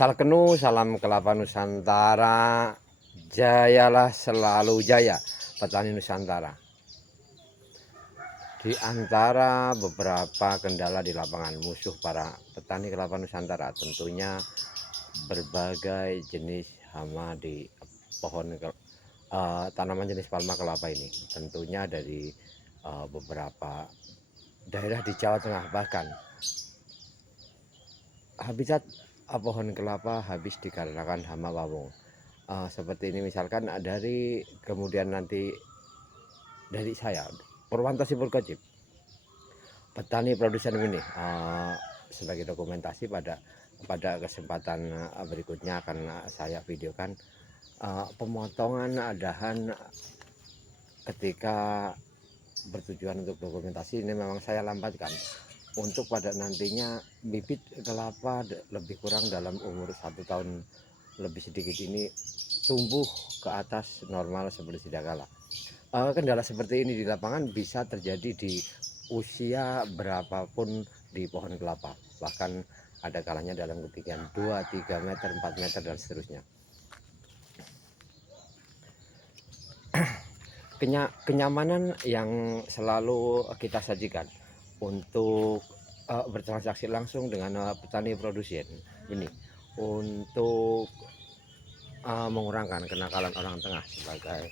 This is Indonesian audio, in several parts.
Salkenu, salam kelapa Nusantara, jayalah selalu jaya petani Nusantara. Di antara beberapa kendala di lapangan musuh para petani kelapa Nusantara tentunya berbagai jenis hama di pohon tanaman jenis palma kelapa ini. Tentunya dari beberapa daerah di Jawa Tengah, bahkan habitat pohon kelapa habis dikarenakan hama wawung. Seperti ini misalkan dari kemudian nanti dari saya Purwanto Sipurkojip, petani produsen ini, sebagai dokumentasi pada kesempatan berikutnya akan saya videokan pemotongan dahan ketika bertujuan untuk dokumentasi. Ini memang saya lambatkan untuk pada nantinya bibit kelapa lebih kurang dalam umur 1 tahun lebih sedikit ini tumbuh ke atas normal seperti sedia kala. Kendala seperti ini di lapangan bisa terjadi di usia berapapun di pohon kelapa, bahkan ada kalanya dalam ketinggian 2-3 meter, 4 meter dan seterusnya. Kenyamanan yang selalu kita sajikan untuk bertransaksi langsung dengan petani produsen ini untuk mengurangkan kenakalan orang tengah sebagai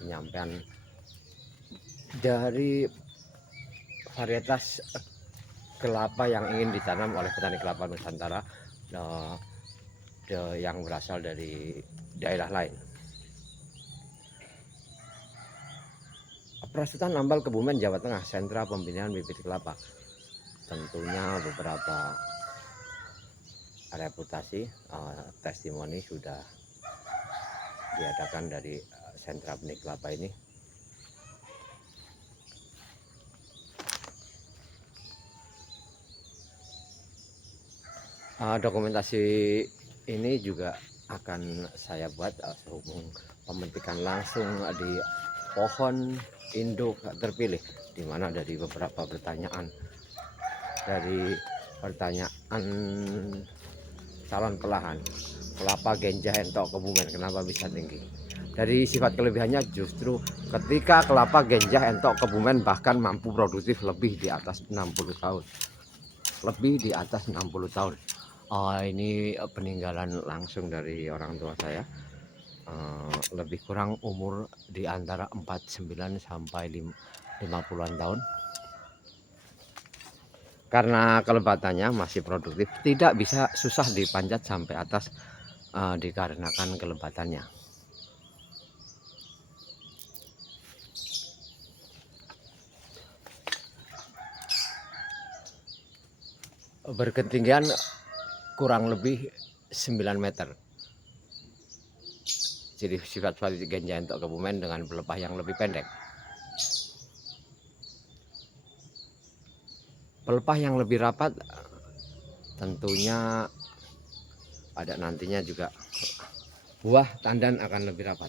penyampaian dari varietas kelapa yang ingin ditanam oleh petani kelapa Nusantara yang berasal dari daerah lain. Prasutan Ambal Kebumen, Jawa Tengah, sentra pembinaan bibit kelapa. Tentunya beberapa reputasi testimoni sudah diadakan dari sentra benih kelapa ini. Dokumentasi ini juga akan saya buat sehubung pemetikan langsung di pohon induk terpilih, di mana dari beberapa pertanyaan calon pelahan kelapa Genjah Entok Kebumen kenapa bisa tinggi. Dari sifat kelebihannya justru ketika kelapa Genjah Entok Kebumen bahkan mampu produktif lebih di atas 60 tahun. Ini peninggalan langsung dari orang tua saya, lebih kurang umur di antara 49 sampai 50-an tahun. Karena kelebatannya masih produktif, tidak bisa susah dipanjat sampai atas dikarenakan kelebatannya. Berketinggian kurang lebih 9 meter. Jadi sifat-sifat Genjah Entok Kebumen dengan pelepah yang lebih pendek. Pelepah yang lebih rapat tentunya pada nantinya juga buah tandan akan lebih rapat.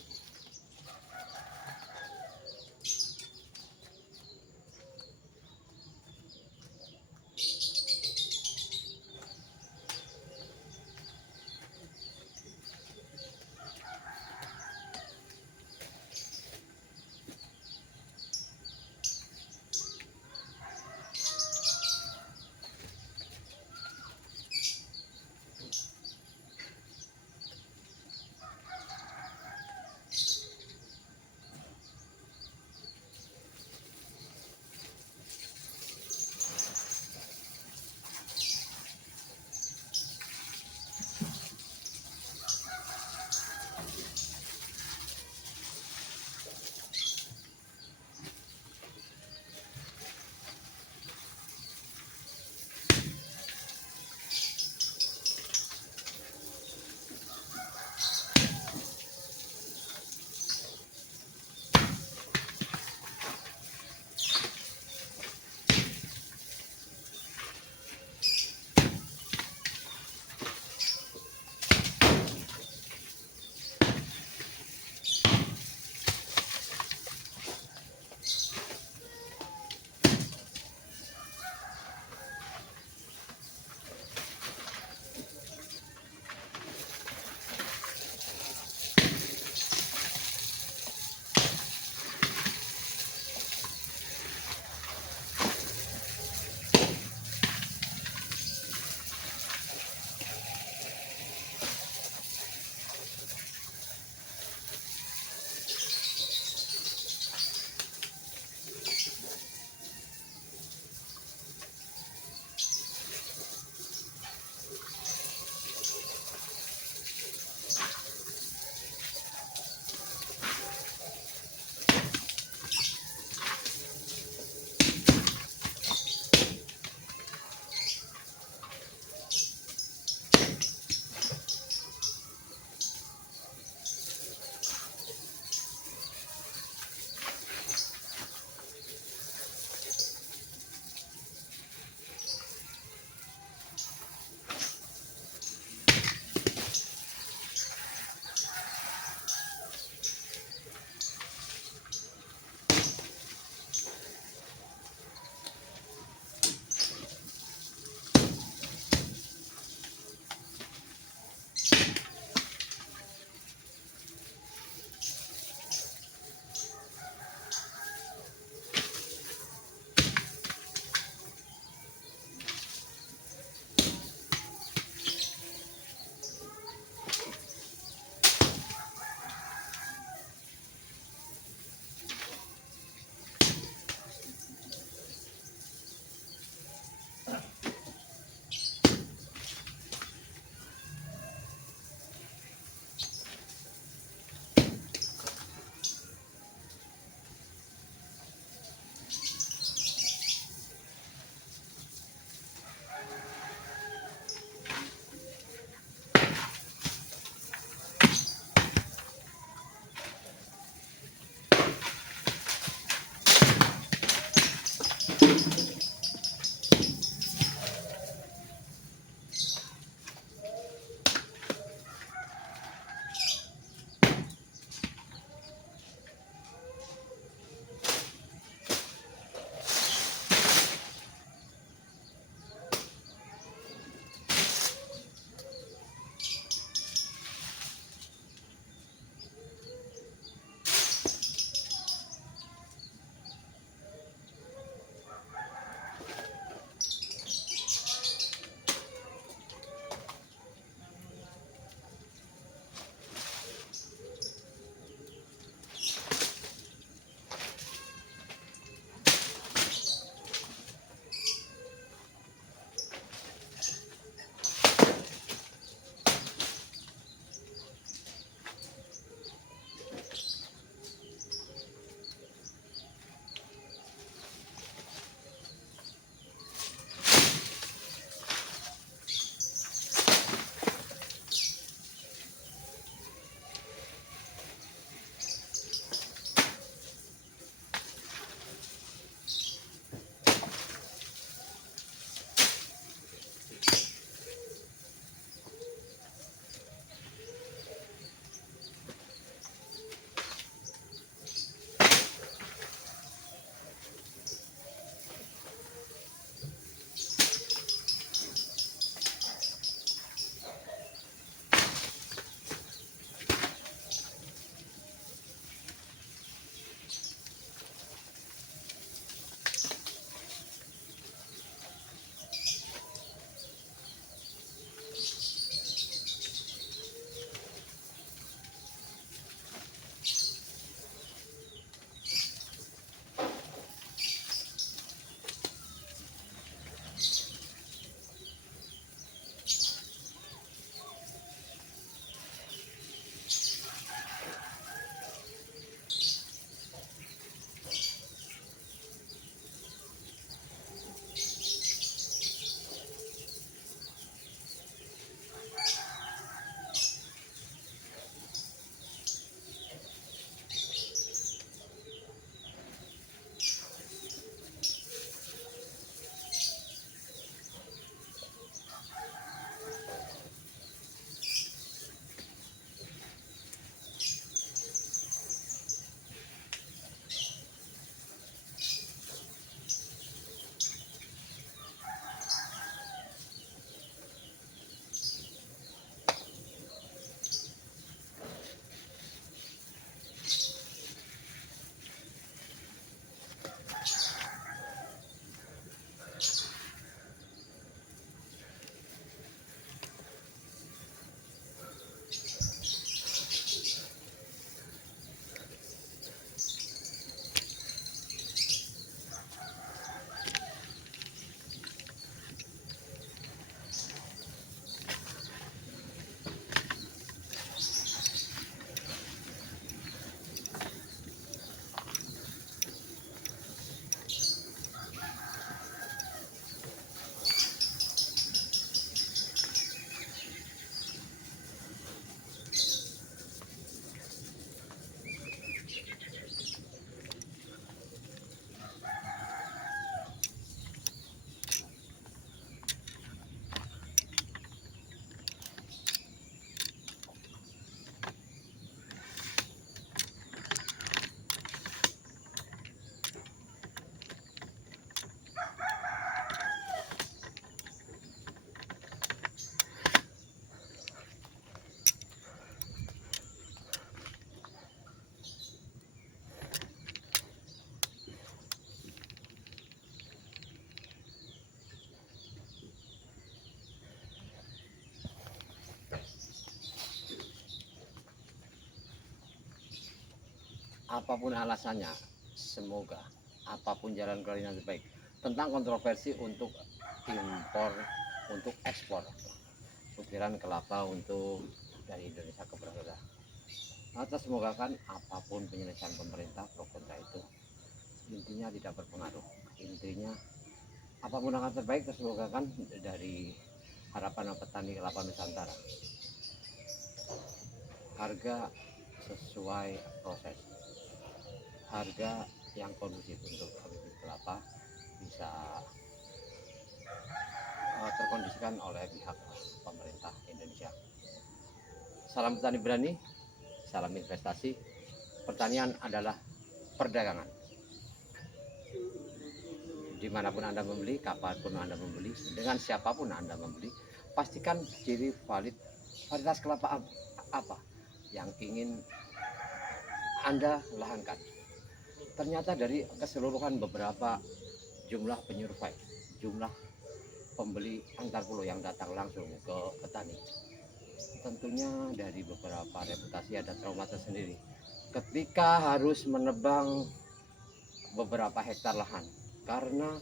apapun alasannya, semoga apapun jalan keluar yang terbaik. Tentang kontroversi untuk impor, untuk ekspor butiran kelapa untuk dari Indonesia ke Brazil. Atas semoga kan apapun penyelesaian pemerintah pro kontra itu intinya tidak berpengaruh. Intinya apapun yang terbaik semoga kan dari harapan petani kelapa Nusantara. Harga sesuai proses, harga yang kondusif untuk bibit kelapa bisa terkondisikan oleh pihak pemerintah Indonesia. Salam petani berani, salam investasi. Pertanian adalah perdagangan. Dimanapun Anda membeli, kapanpun Anda membeli, dengan siapapun Anda membeli, pastikan ciri varietas kelapa apa yang ingin Anda lahankan. Ternyata dari keseluruhan beberapa jumlah penyurvei, jumlah pembeli antar pulau yang datang langsung ke petani, tentunya dari beberapa reputasi ada trauma tersendiri ketika harus menebang beberapa hektar lahan karena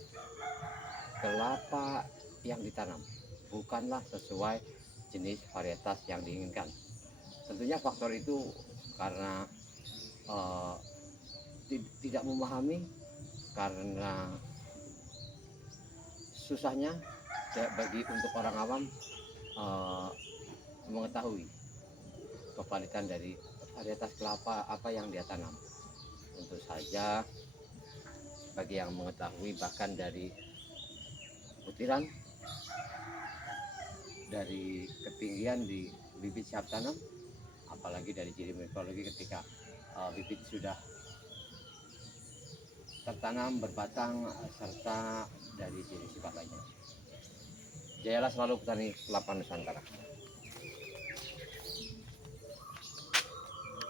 kelapa yang ditanam bukanlah sesuai jenis varietas yang diinginkan. Tentunya faktor itu karena tidak memahami, karena susahnya bagi untuk orang awam mengetahui kevalitan dari varietas kelapa apa yang dia tanam. Tentu saja bagi yang mengetahui bahkan dari butiran, dari ketinggian di bibit siap tanam, apalagi dari ciri morfologi ketika bibit sudah tertanam berbatang serta dari ciri sifat lainnya. Jayalah selalu petani kelapa Nusantara.